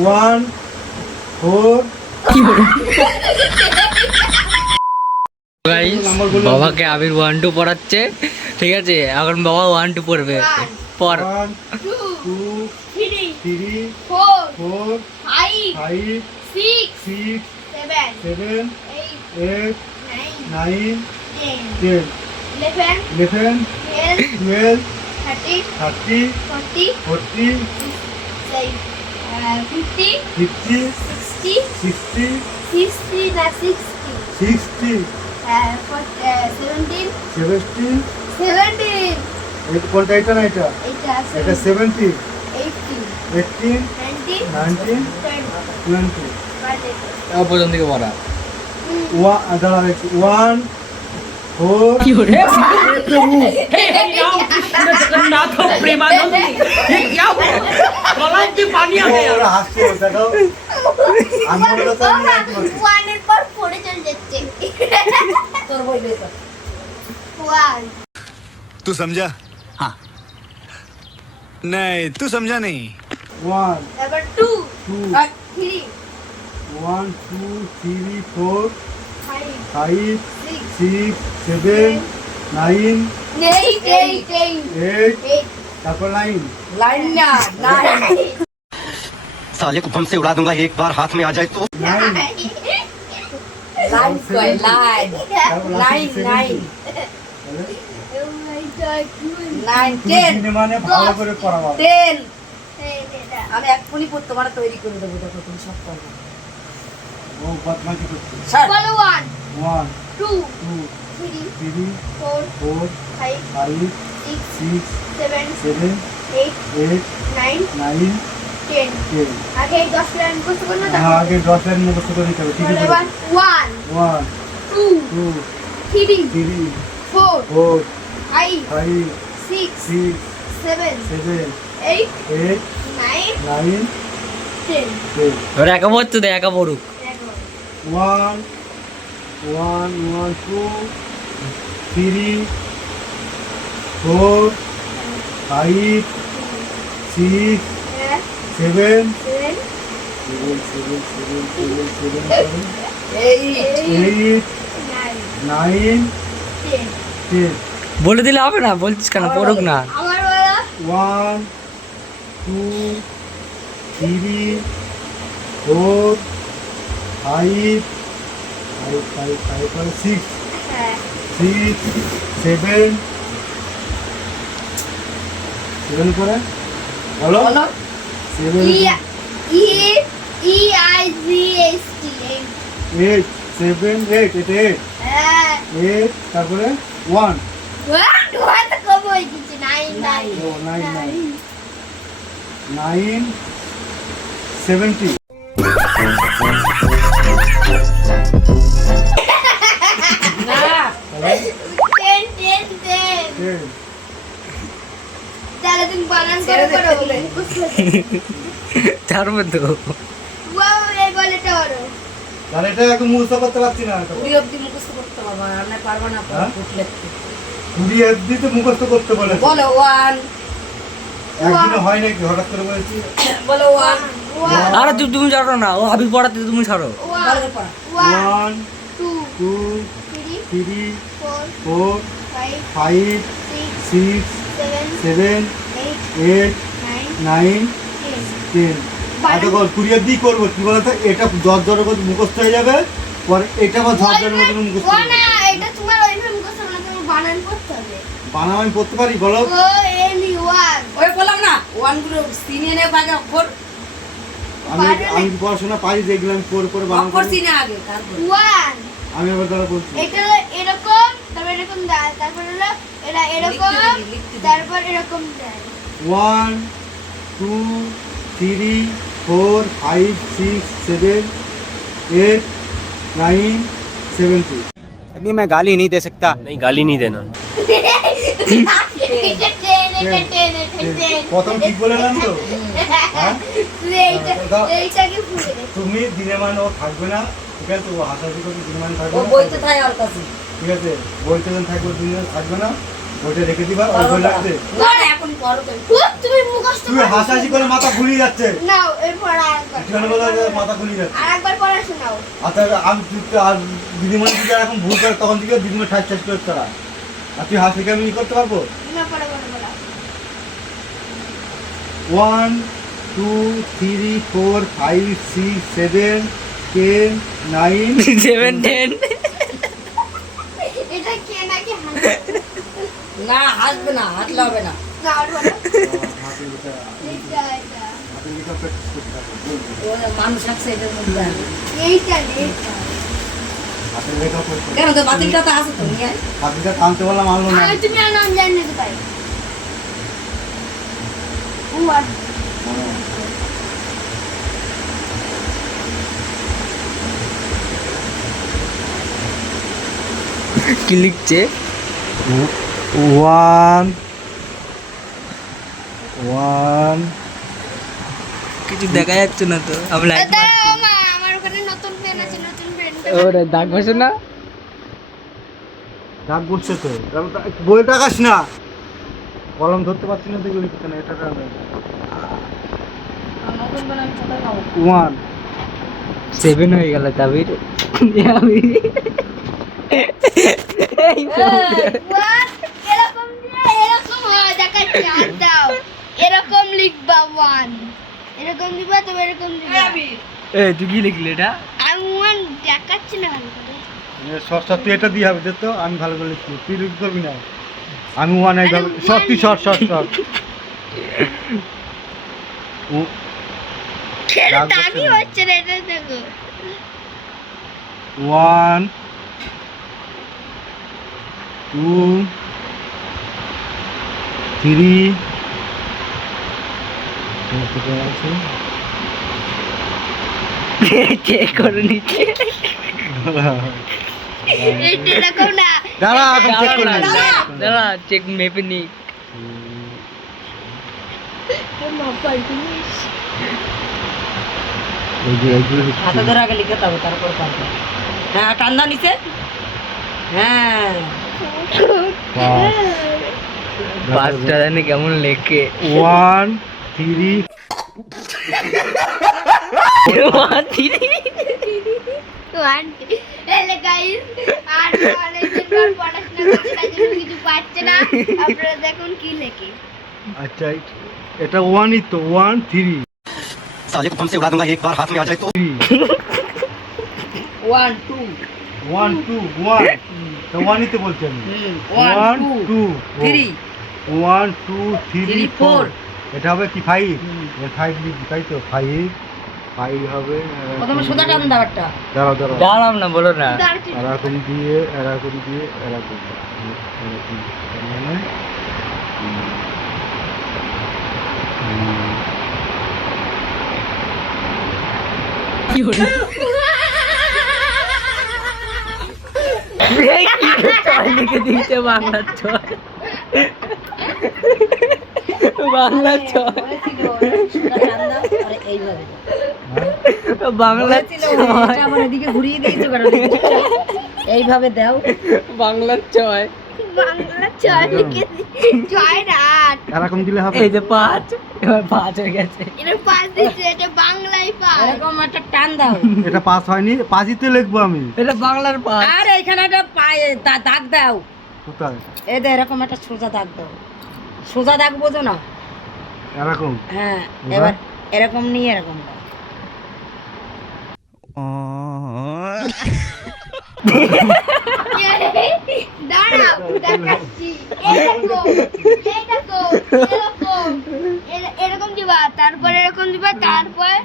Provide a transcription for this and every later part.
One four. বাবাকে আবির 1 2 পড়াচ্ছে, ঠিক আছে? এখন বাবা 1 2 পড়বে। পর 1 2 3 4 5 6 7 8 9 10 11 12 13 14 50 60 60 17। কোনটা? এটা না এটা? এটা 17 18 19 20। প্রথম থেকে পড়া। দাঁড়া দেখছি। 1 4 जगन्नाथ प्रेमानंद ये क्या हुआ? गला में पानी आ गया। হাসছে দেখাও। আমি বলতে চাই না তোমাকে। ওয়ানের পর পড়ে চলে যাচ্ছে। তোর বই দে তো। ওয়ান तू समझा? हाँ नहीं तू समझा नहीं 1 তারপর 2 2 3 1 2 3 4 5 5 6 6 7 9 8 8 তারপর 9 लाइन ना लाइन साले को बम से उड़ा दूंगा एक बार हाथ में आ जाए तो 9 लाइन कोई लाइन लाइन लाइन লাইন 10 মানে ভালো করে পড়াবো। 10 আমি এক্ষুনি পড়তে পারা তৈরি করে দেবো, দেখো তুমি সব করবে। ও বদমাশি করছে। স্যার 1 1 2 2 3 3 4 4 5 5 6 6 7 7 8 8 9 9 10 10। আগে 10 লাইন করতে বল না। হ্যাঁ, আগে 10 লাইন মুখস্থ করে নিতে হবে। ঠিক আছে? 1 1 2 2 3 3 4 4 5 5 6 6 7 7 8 8 9 9 10 10। এবার একা পড়তে দে, একা পড়ুক। 1 1 1 2 3 4 5 6 7 এই 8 9 10। বলে দিলে হবে না? বলছিস কেন? পড়ুক না। আমার বলা 1 2 3 4 5 6 হ্যাঁ 6 7 7 করে বলো বলো 7 ই E I G S T 8 7 8 এটা 8 হ্যাঁ 8 তারপরে 1 ওয়ান তো কম হয়ে গেছে 9 ও 9 9 70। না 10 তাহলে তুমি বানান করে করো ছাড়বে তো। ওয়াও এই বলেটা করো তাহলে এটা একটু মুখস্থ করতে পারছি না তো। 20 অবধি মুখস্থ করতে পারবো, আমরা পারবো না হ্যাঁ? লিখতে। 20 অবধি তো মুখস্থ করতে বলে। বলো 1 একদিনে হয় নাকি? হঠাৎ করে বলেছি। বলো 1 আরে তুমি ছাড়ো না, ও আবির পড়াতে তুমি ছাড়ো। বলো পড়া 1 2 2 3 3 4 4 5 5 6 6 7 7 8 8 9 9 10। আচ্ছা কর 20 অবধি করবো। কি বলতো, এটা ঝরঝরের মতো মুখস্থ হয়ে যাবে, পরে এটা আবার ঝরঝরের মতো মুখস্থ ও হয়ে না যাবে। এটা তোমার ওইভাবে মুখস্থ না, তুমি বানান করতে হবে। বানাম আমি পড়তে পারি বলো? ও এল ওয়ান ওই বললাম না 1 গুলো সিনিয়ে নে আগে অক্ষর আমি পড়াশোনা পারি, যেগুলো আমি পড়ে বানাম অক্ষর করি। সিনে আগে তারপর 1 আমি আবার দ্বারা বলছি। এটা হলো এরকম, তারপর এরকম দেয়, তারপর হলো এটা এরকম, লিখতে দিবি। তারপর এরকম দেয়। 1 2 3 4 5 6 7 8 9 70। अभी मैं गाली नहीं दे सकता। नहीं गाली नहीं देना। এটা 10 এটা 10 এটা 10 প্রথম ঠিক বললাম তো? হ্যাঁ? এইটা কি ভুলে গেছি। তুমি দিনে মানে ও থাকবে না, ঠিক আছে? ও হাসাহাসি করবে, দিনে মানে থাকবে ও না। বইতে থাকে আর কাছে ঠিক আছে? বইতে যখন থাকবে, দিনে থাকবে না। ওইটা রেখে দিবা ওই বই লাগবে। না না, এখন করো তুমি। তুমি মুখস্থ তুই হাসাহাসি করে মাথা ঘুরিয়ে যাচ্ছে। নাও এরপর আরেকবার এখানে বলা যায় মাথা ঘুরিয়ে যাচ্ছে। আরেকবার পড়া শোনাও। আচ্ছা আমি আর দিদিমণি যদি এখন ভুল করে তখন থেকে দিদিমণি ঠাস ঠাস করে তারা আর তুই হাসি আমি করতে পারবো। না পড়া পড়া পড়া 1 2 3 4 5 6 7 10 9 7 10 এটা কে নাকি হাসে না হাসবে না, হাসলে হবে না। না আর বলো হাতের লেখা এটা প্র্যাকটিস করতে থাকো ও মানুষ আছে এটার মধ্যে আছে। এইটা হাতের লেখা পড়তে কেন তো বাতিলটা তো আছে তো নিয়ে আয়। হাতিটা টানতে বললাম আনলো না। আমি তুমি আর নাম জানি না তো পাই ওয়ান কি লিখছে 1 1 কিছু দেখা যাচ্ছে না তো আমরা দাঁড়াও মা আমার ওখানে নতুন পেন আছে নতুন পেন ওরে দাগ বসে না দাগ বসছে তো বই টাকাস না কলম ধরতে পারছি না দেখে লিখতে না এটা টাকা নতুন করে আমি কোথায় পাবো? 1 7 হয়ে গেল তাবির আমি ওয়ান এরকম দিয়ে এরকম হয় দেখাচ্ছি হাত দাও এরকম লিখবা ওয়ান এরকম দিবা তবে এরকম দিবা এই তুই কি লিখলি এটা আমি ওয়ান দেখাচ্ছি না ভালো করে শর্ট শর্ট তুই এটা দিয়ে হবে তো আমি ভালো করে লিখছি তুই লিখ করবি না আমি 1 এইভাবে শর্ট তুই শর্ট শর্ট শর্ট কেন দাগ দাগই বসছে না। হচ্ছে না এটা দেখো 1 2 3 চেক করে নিচ্ছে এইটা এরকম না দাঁড়া এখন চেক করে নিই। দাঁড়া চেক মেপে নি এই যে এইগুলো লিখছি। হাতে ধরে আগে লিখে হবে তারপর পারবে। হ্যাঁ টান্দা নিচে। হ্যাঁ পাঁচ। পাঁচটা জানি কেমন লেখে 1 3 ওয়ান এলে গাইস আর অনেকদিন পর পড়াশোনা করতে তাই জন্য কিছু পাচ্ছে না আপনারা দেখুন কি লেখে আচ্ছা এটা 1ই তো 1 3 साले को बम से उड़ा दूंगा एक बार हाथ में आ जाए तो 1 2 1 2 1 তো 1ই তো বলছি আমি 1 2 3 1 2 3 4 4 এটা হবে কি 5 এর 5 লিখি তাই তো 5 5 হবে প্রথমে সোজা টান দাও একটা। দাঁড়াও দাঁড়াও দাঁড়াম না বলো না দাঁড়াচ্ছি এরকম দিয়ে এরকম দিয়ে এরকম এরকম মানে ছয় লিখে দিয়েছে বাংলার ছয় বাংলার ছয় বলেছিল সোজা টান দাও আর এইভাবে বাংলার বলেছিল ছয় এটা আবার এদিকে ঘুরিয়ে দিয়েছো কেন এইভাবে দাও। বাংলার ছয় বাংলা ছয় লিখে ছয় না আট এরকম দিলে হবে এই যে 5 এবার 5 হয়ে গেছে এটা পাঁচ দিচ্ছে এটা বাংলায় পাঁচ এরকম একটা টান দাও। এটা পাস হয়নি 5ই তো লিখবো আমি এটা বাংলার 5 আর এইখানে একটা পায়ে দাগ দাও। কোথায় এই দে এরকম একটা সোজা দাগ দাও। সোজা দাগ বোঝো না? এরকম হ্যাঁ এবার এরকম নিয়ে এরকম দাও। দাঁড়াও দেখাচ্ছি এরকম এরকম এরকম দিবা তারপর এরকম দিবা তারপর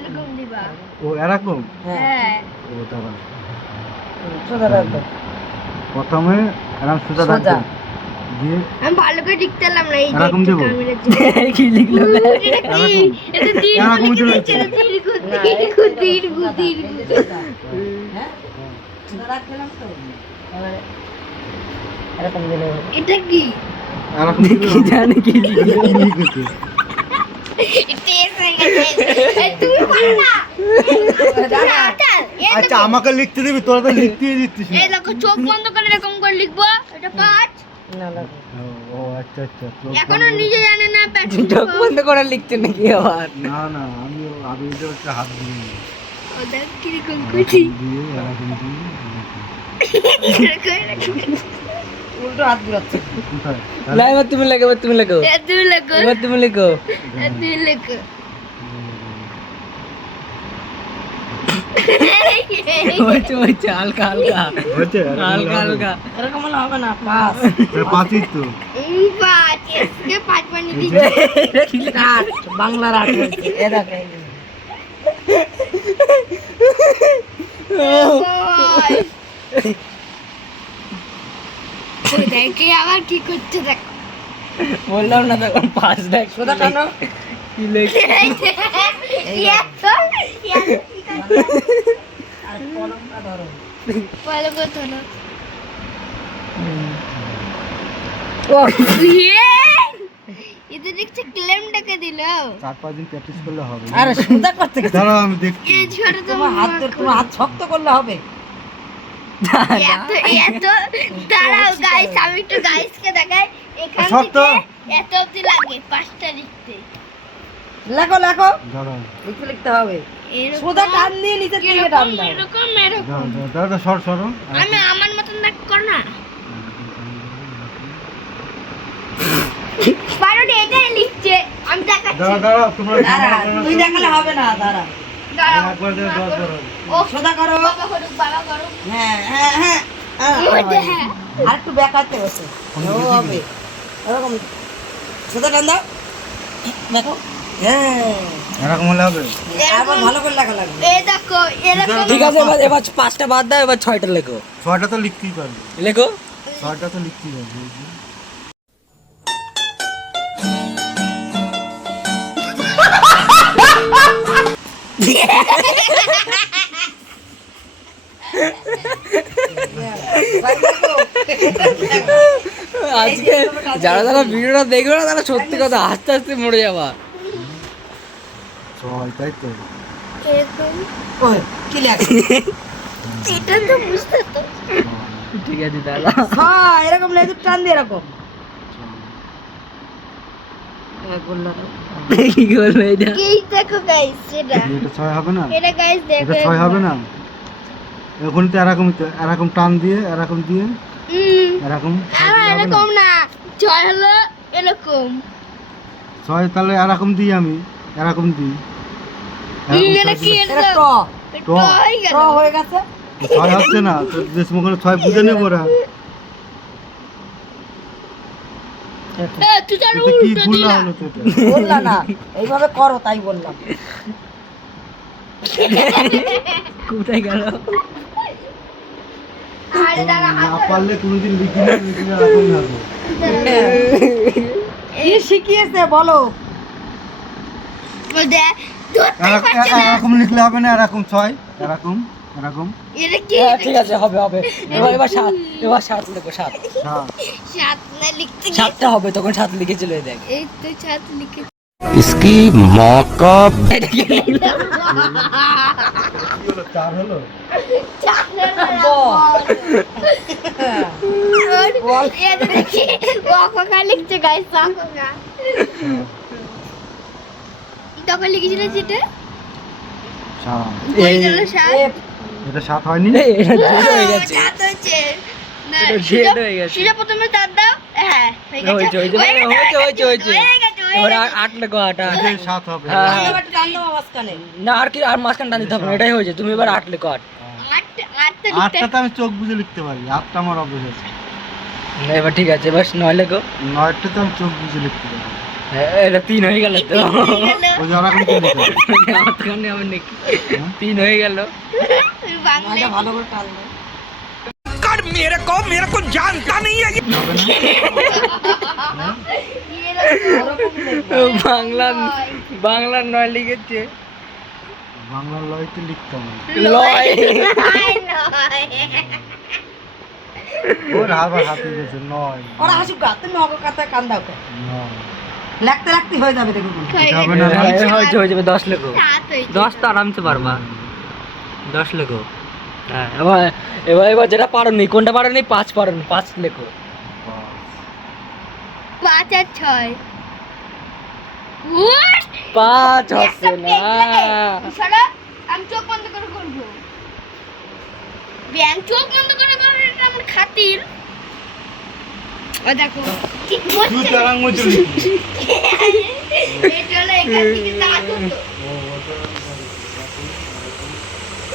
এরকম দিবা ও এরকম হ্যাঁ ও দাঁড়া সোজা দাগ দাও। প্রথমে এরকম সোজা দাগ সোজা। দাও। দিয়ে আমি ভালো করে লিখতে পারলাম না এই যে এরকম একটু দেবো? ক্যামেরার জন্য। কি লিখলো এটা কি এটা দীর্ঘ এরকম লিখে দিলে দিচ্ছে এটা দীর্ঘ হ্যাঁ সোজা দাগ দিলাম তো এবারে এরকম দিলে হবে। এটা কি এরকম দিলে কি জানি কি লিখলো লিখেছে। এটা এসে গেছে এই তুমি পারো না দাঁড়া আচ্ছা আমাকে লিখতে দিবি তোরা তো লিখতেই দিচ্ছিস না। এই দেখো চোখ বন্ধ করে এরকম করে লিখবো এটা 5 ও আচ্ছা আচ্ছা চোখ এখনো নিজে জানে না প্যাটিস চোখ বন্ধ করে লিখছে নাকি আবার? না না আমি আবিরটা একটা হাত দিয়ে নিই। ও দেখ কিরকম কুচি দিয়ে এরকম দিয়ে উল্টো হাত ঘুরাচ্ছে। কোথায় না এবার তুমি লেখো, এবার তুমি লেখো, এত লাগো এবার তুমি লেখো। এত লাগো হচ্ছে হচ্ছে, হালকা হালকা হচ্ছে হালকা হালকা। এরকম হলে হবে না, পাস। পাঁচই তো পাঁচ এসকে পাঁচ বানিয়ে দিচ্ছি আট, বাংলার আট হয়েছে। এ দেখো, এই যে। দেখে আবার কি করছে দেখ বললাম না তখন পাঁচ দেখ সোজা টানো। কি লেখছে। আর কলমটা ধরো। ভালো কথা না ও, এটা দেখছে ক্লেমটাকে দিল 4-5 দিন প্র্যাকটিস করলে হবে আরে সোজা করতে গেছে। দাঁড়াও আমি দেখছি এই ছোট তোমার হাত শক্ত করলে হবে। এত এত দাঁড়াও গাইস আমি একটু গাইসকে দেখাই এখান শর্ত। থেকে এত অবধি লাগে পাঁচটা লিখতে লেখো লেখো, দাঁড়াও লিখতে লিখতে হবে। এরকম সোজা টান দিয়ে নিচের দিকে টান দাও। এরকম এরকম দাঁড়াও সরো আমি আমার মতন না কর না পারোটা এটাই লিখছে আমি দেখাচ্ছি দাঁড়াও তোমরা দাঁড়া, তুই দেখালে হবে না, দাঁড়া। দাঁড়াও একবার দিয়ে 10 ধরো ও সোজা করো। বাবা করুক বাবা করুক হ্যাঁ হ্যাঁ হ্যাঁ, ওইটা হ্যাঁ আর একটু ব্যাকাতে বসে ও হবে এরকম। সোজা টান দাও, দেখো। হ্যাঁ, এরকম হলে হবে আবার ভালো করে লেখা লাগবে। এই দেখো এরকম ঠিক আছে, এবার এবার পাঁচটা বাদ দাও, এবার ছয়টা লেখো। 6টা তো লিখতেই পারবে লেখো 6টা তো লিখতেই পারবে ভাই দেখো। আজকে যারা যারা ভিডিওটা দেখবে না তারা সত্যি কথা হাসতে হাসতে মরে যাবা। 6 তাই তো এরকম ওই, কি লেখা? এটা তো বুঝতে তো ঠিক আছে দাদা। হ্যাঁ, এরকম লেজুর টান দিয়ে এরকম। কি করবে এটা? কি দেখো গাইস এটা এটা 6 হবে না এটা গাইস দেখো এটা 6 হবে না এখন তো এরকম টান দিয়ে এরকম দিয়ে এরকম এরকম না ছয় হলো এরকম 6 তাহলে এরকম দিই আমি এরকম দিই এটা কি এটা এটা ট, ট। হয়ে গেল ট হয়ে গেছে। 6 হচ্ছে না তো দেশ মুখে 6 বুঝে নেব ওরা তুই চালু এটা কি উল্টো ভুল দিলা হলো তো এটা বললা না, এইভাবে করো তাই বললাম। কোথায় গেল? আরে দাঁড়া না পারলে কোনোদিন লিখি না এরকম হবে কি শিখিয়েছে বলো? ওই দেখ ধরতে পারছে না এরকম লিখলে হবে না এরকম 6 এরকম এটা কি হ্যাঁ, ঠিক আছে, হবে হবে। এবার সাত লেখো, সাত। হ্যাঁ সাত না লিখতে গিয়ে- সাতটা হবে, তখন সাত লিখেছিল এই দেখ। এই তো সাত লিখে इसकी माँ का কি হলো 4 হলো এটা দেখি ওয়াকা লিখছে গাইস ওয়াকা তখন লিখেছিল যেটা 7 ওই গেল সাত এটা 7 হয়নি এটা জেড হয়ে গেছে। সাত হচ্ছে না এটা জেড হয়ে গেছে। সেটা প্রথমে চার দাও হ্যাঁ হয়ে গেছে হয়েছে, হয়েছে। হয়ে গেছে এবার আট লেখো, আট। এটা 7 হবে হ্যাঁ। এবার টান দাও মাঝখানে। না আর কি, আর মাঝখান টান দিতে হবে না, এটাই হয়েছে। তুমি এবার আট লেখো, আট। আট আট তো লিখতে 8টা তো আমি চোখ বুঝে লিখতে পারি 8টা আমার অভ্যাস আছে না, এবার ঠিক আছে, এবার নয় লেখো। 9টা তো আমি চোখ বুঝে লিখতে পারি হ্যাঁ, এটা তিন হয়ে গেল তো। ওই যে ওরকম কি লিখে মাঝখানে আবার নাকি তিন হয়ে গেল। বাংলা এটা ভালো করে টান দাও। বাংলার নয় লিখেছে। বাংলা লয়তে লিখতাম লয়। ওর হাতে গেছে 9 ওরা হাসুক গা, তুমি অগ কথায় কান দাও কেন? লাগতে লাগতে হয়ে যাবে দেখো। হবে না হয়েছে, হয়ে যাবে, 10 লেখো। সাত হয়েছে 10 তো আরামসে পারবা। 10 লেখো। হ্যাঁ, এবার যেটা পারো নি, কোনটা পারো নি, 5 পারো নি, 5 লেখো। 5 আর 6 What? 5 হচ্ছে না। সারা আমি চোখ বন্ধ করে করব ব্যাং চোখ বন্ধ করে করব এটা আমার খাতির ও দেখো ঠিক তুই বলছে তারাং মজুরি এই চলে এখান থেকে তাকাতো তো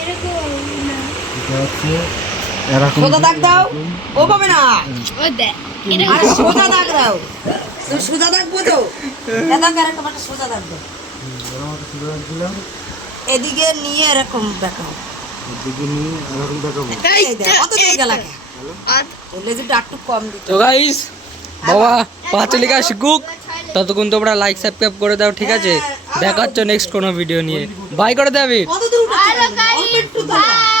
এরকম না এটা হচ্ছে এরকম সোজা দাগ দাও ও পাবে না ও দেখ আরে সোজা দাগ দাও তুমি সোজা দাগ বোঝো এটা কারেক্ট একটা সোজা দাগ দাও এদিকে নিয়ে এরকম দেখাও এদিকে নিয়ে এরকম দেখাবো এই দেখ কত দূর গেল লেজুটা একটু কম দিতে তো গাইস বাবা 5 লেখা শিখুক, ততক্ষণ তোমরা লাইক সাবস্ক্রাইব করে দাও, ঠিক আছে? দেখা হচ্ছে নেক্সট কোনো ভিডিও নিয়ে। বাই করে দে আবির। কত দূর হ্যালো অল্প গাইস একটু দাও বাই